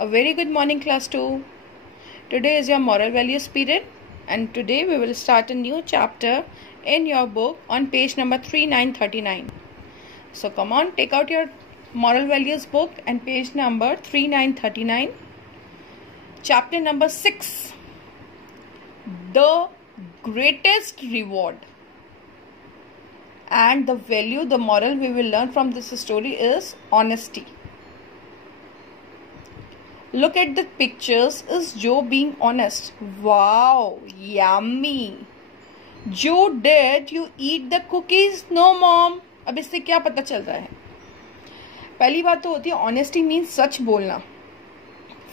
A very good morning, class 2. Today is your moral values period, and today we will start a new chapter in your book on page number 3939. So come on, take out your moral values book and page number 3939. Chapter number 6. The greatest reward. And the value, the moral we will learn from this story is honesty. Look at the pictures. Is Joe being honest? Wow, yummy. Joe, did you eat the cookies? No, mom. अब इससे क्या पता चल रहा है? पहली बात तो होती है ऑनेस्टी मीन्स सच बोलना.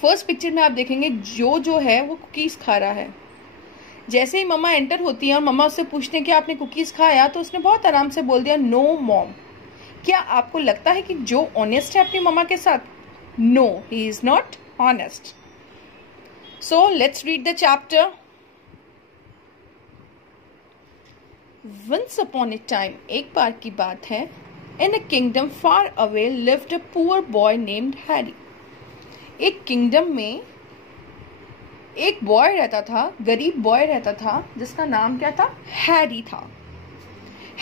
फर्स्ट पिक्चर में आप देखेंगे जो है वो कुकीज खा रहा है. जैसे ही मम्मा एंटर होती है और मम्मा उससे पूछते हैं कि आपने कुकीज खाया, तो उसने बहुत आराम से बोल दिया नो मॉम. क्या आपको लगता है कि जो ऑनेस्ट है अपनी मम्मा के साथ? No, he is not honest. So let's read the chapter. Once upon a time, एक बार की बात है, in a kingdom far away lived a poor boy named Harry. एक किंगडम में एक बॉय रहता था, गरीब बॉय रहता था, जिसका नाम क्या था? हैरी था.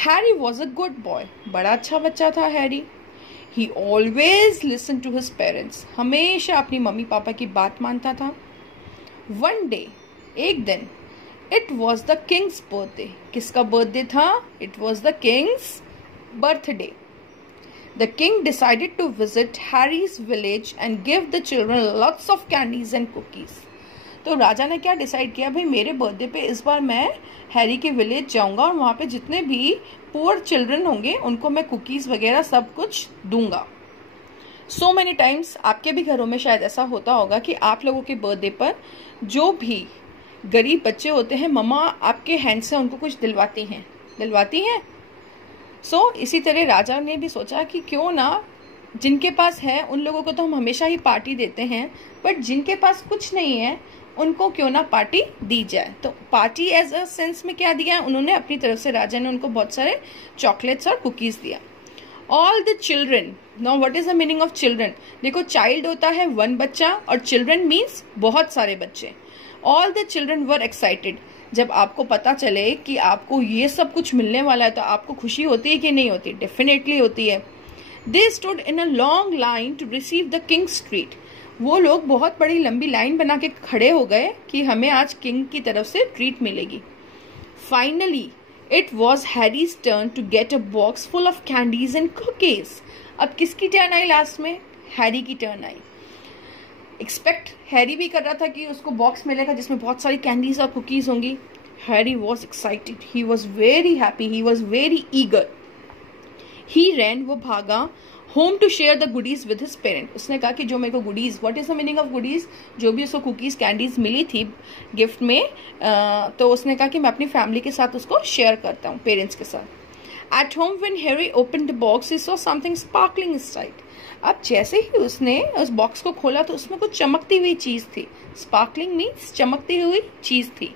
Harry was a good boy. बड़ा अच्छा बच्चा था Harry. He always listened to his parents. हमेशा अपनी मम्मी पापा की बात मानता था. One day, एक दिन, it was the king's birthday. किसका बर्थडे था? It was the king's birthday. The king decided to visit Harry's village and give the children lots of candies and cookies. तो राजा ने क्या डिसाइड किया, भाई मेरे बर्थडे पे इस बार मैं हैरी के विलेज जाऊंगा और वहाँ पे जितने भी पुअर चिल्ड्रन होंगे उनको मैं कुकीज़ वगैरह सब कुछ दूंगा. सो मेनी टाइम्स आपके भी घरों में शायद ऐसा होता होगा कि आप लोगों के बर्थडे पर जो भी गरीब बच्चे होते हैं, मम्मा आपके हैंड से उनको कुछ दिलवाती हैं. सो इसी तरह राजा ने भी सोचा कि क्यों ना जिनके पास है उन लोगों को तो हम हमेशा ही पार्टी देते हैं, बट जिनके पास कुछ नहीं है उनको क्यों ना पार्टी दी जाए. तो पार्टी एज अ सेंस में क्या दिया है उन्होंने अपनी तरफ से, राजा ने उनको बहुत सारे चॉकलेट्स और कुकीज दिया. All the children. Now what is the meaning of children? देखो, चाइल्ड होता है वन बच्चा और चिल्ड्रन मीन्स बहुत सारे बच्चे. All the children were excited. जब आपको पता चले कि आपको ये सब कुछ मिलने वाला है तो आपको खुशी होती है कि नहीं होती? डेफिनेटली होती है. They stood in a long line to receive the king's treat. वो लोग बहुत बड़ी लंबी लाइन बना के खड़े हो गए कि हमें आज किंग की तरफ से ट्रीट मिलेगी. Finally it was Harry's turn to get a box full of candies and cookies. अब किसकी टर्न आई? लास्ट में हैरी की टर्न आई. एक्सपेक्ट हैरी भी कर रहा था कि उसको बॉक्स मिलेगा जिसमें बहुत सारी कैंडीज और कुकीज होंगी. Harry was excited, he was very happy, he was very eager. He ran, वो भागा, home to share the goodies with his parent. उसने कहा कि जो मेरे को goodies, what is the meaning of goodies? जो भी उसको कुकीज कैंडीज मिली थी गिफ्ट में, तो उसने कहा कि मैं अपनी फैमिली के साथ उसको शेयर करता हूँ, पेरेंट्स के साथ. At home when Harry opened the box he saw something sparkling inside. अब जैसे ही उसने उस बॉक्स को खोला तो उसमें कुछ चमकती हुई चीज थी. स्पार्कलिंग मीन्स चमकती हुई चीज थी.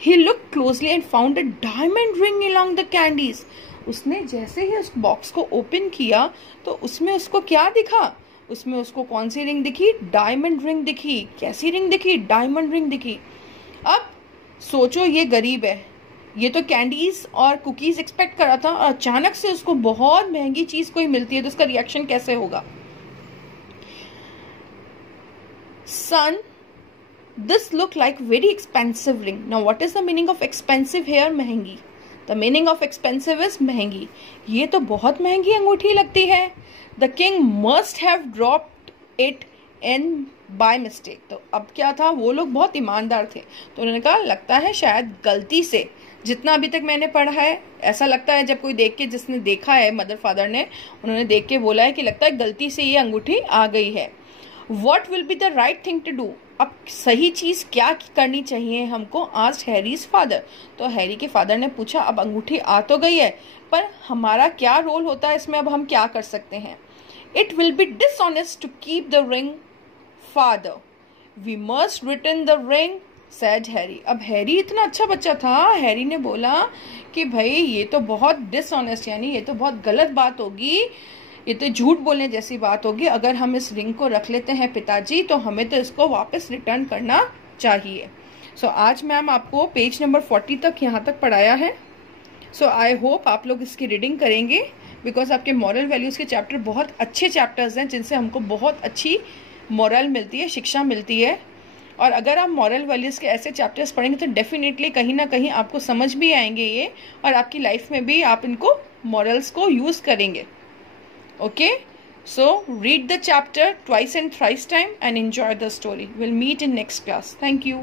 He looked closely and found a diamond ring along the candies. उसने जैसे ही उस बॉक्स को ओपन किया तो उसमें उसको क्या दिखा? उसमें उसको कौन सी रिंग दिखी? डायमंड रिंग दिखी. कैसी रिंग दिखी? डायमंड रिंग दिखी. अब सोचो, ये गरीब है, ये तो कैंडीज और कुकीज एक्सपेक्ट कर रहा था और अचानक से उसको बहुत महंगी चीज कोई मिलती है तो उसका रिएक्शन कैसे होगा? Son, this look like very expensive ring. Now what is the meaning of expensive here? महंगी. The meaning of expensive is महंगी. ये तो बहुत महंगी अंगूठी लगती है. The king must have dropped it in by mistake. तो अब क्या था, वो लोग बहुत ईमानदार थे तो उन्होंने कहा लगता है शायद गलती से, जितना अभी तक मैंने पढ़ा है ऐसा लगता है, जब कोई देख के, जिसने देखा है मदर फादर ने, उन्होंने देख के बोला है कि लगता है गलती से ये अंगूठी आ गई है. What will be the right thing to do? अब सही चीज क्या करनी चाहिए हमको? आज हैरीज फादर. तो हैरी के फादर ने पूछा अब अंगूठी आ तो गई है, पर हमारा क्या रोल होता है इसमें? अब हम क्या कर सकते हैं? It will be dishonest to keep the ring father. We must return the ring, said Harry. अब हैरी इतना अच्छा बच्चा था, हैरी ने बोला कि भाई ये तो बहुत डिसऑनेस्ट, यानी ये तो बहुत गलत बात होगी ये तो झूठ बोलने जैसी बात होगी। अगर हम इस रिंग को रख लेते हैं पिताजी, तो हमें तो इसको वापस रिटर्न करना चाहिए। सो आज मैम आपको पेज नंबर 40 तक यहाँ तक पढ़ाया है। सो आई होप आप लोग इसकी रीडिंग करेंगे, बिकॉज आपके मॉरल वैल्यूज़ के चैप्टर बहुत अच्छे चैप्टर्स हैं, जिनसे हमको बहुत अच्छी मॉरल मिलती है, शिक्षा मिलती है। और अगर आप मॉरल वैल्यूज़ के ऐसे चैप्टर्स पढ़ेंगे तो डेफिनेटली कहीं ना कहीं आपको समझ भी आएंगे ये, और आपकी लाइफ में भी आप इनको मॉरल्स को यूज़ करेंगे। Okay, so read the chapter twice and thrice time and enjoy the story. We'll meet in next class. Thank you.